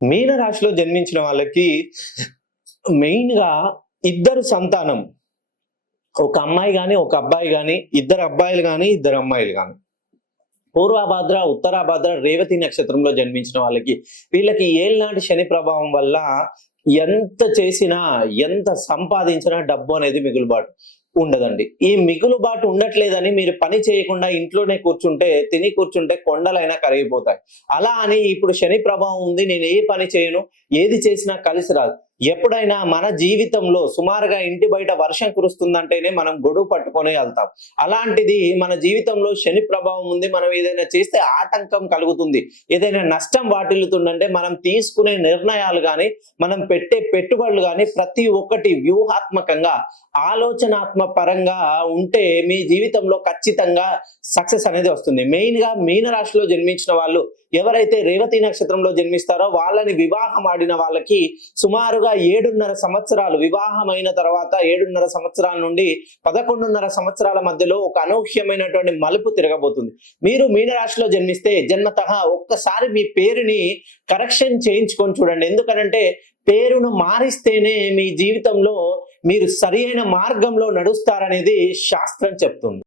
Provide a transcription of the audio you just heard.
మీన రాశిలో జన్మించిన వాళ్ళకి మెయిన్ గా ఇద్దరు సంతానం, ఒక అమ్మాయి గాని ఒక అబ్బాయి గాని, ఇద్దరు అబ్బాయిలు గాని ఇద్దరు అమ్మాయిలు గాని, పూర్వభాద్ర ఉత్తరాభాద్ర రేవతి నక్షత్రంలో జన్మించిన వాళ్ళకి వీళ్ళకి ఏళ్ళనాటి శని ప్రభావం వల్ల ఎంత చేసినా ఎంత సంపాదించినా డబ్బు అనేది మిగులుబాటు ఉండదండి. ఈ మిగులుబాటు ఉండట్లేదని మీరు పని చేయకుండా ఇంట్లోనే కూర్చుంటే, తిని కూర్చుంటే కొండలైనా కరిగిపోతాయి. అలా అని ఇప్పుడు శని ప్రభావం ఉంది, నేను ఏ పని చేయను, ఏది చేసినా కలిసి రాదు. ఎప్పుడైనా మన జీవితంలో సుమారుగా ఇంటి బయట వర్షం కురుస్తుందంటేనే మనం గొడుగు పట్టుకొని వెళ్తాం. అలాంటిది మన జీవితంలో శని ప్రభావం ఉంది, మనం ఏదైనా చేస్తే ఆటంకం కలుగుతుంది, ఏదైనా నష్టం వాటిల్లుతుందంటే మనం తీసుకునే నిర్ణయాలు కానీ, మనం పెట్టే పెట్టుబడులు కానీ ప్రతి ఒక్కటి వ్యూహాత్మకంగా ఆలోచనాత్మక పరంగా ఉంటే మీ జీవితంలో ఖచ్చితంగా సక్సెస్ అనేది వస్తుంది. మెయిన్ గా మీన రాశిలో జన్మించిన వాళ్ళు ఎవరైతే రేవతి నక్షత్రంలో జన్మిస్తారో వాళ్ళని వివాహం ఆడిన వాళ్ళకి సుమారుగా 7.5 సంవత్సరాలు, వివాహమైన తర్వాత 7.5 సంవత్సరాల నుండి 11.5 సంవత్సరాల మధ్యలో ఒక అనూహ్యమైనటువంటి మలుపు తిరగబోతుంది. మీరు మీన రాశిలో జన్మిస్తే జన్మతః ఒక్కసారి మీ పేరుని కరెక్షన్ చేయించుకొని చూడండి. ఎందుకనంటే పేరును మారిస్తేనే మీ జీవితంలో మీరు సరి అయిన మార్గంలో నడుస్తారనేది శాస్త్రం చెప్తుంది.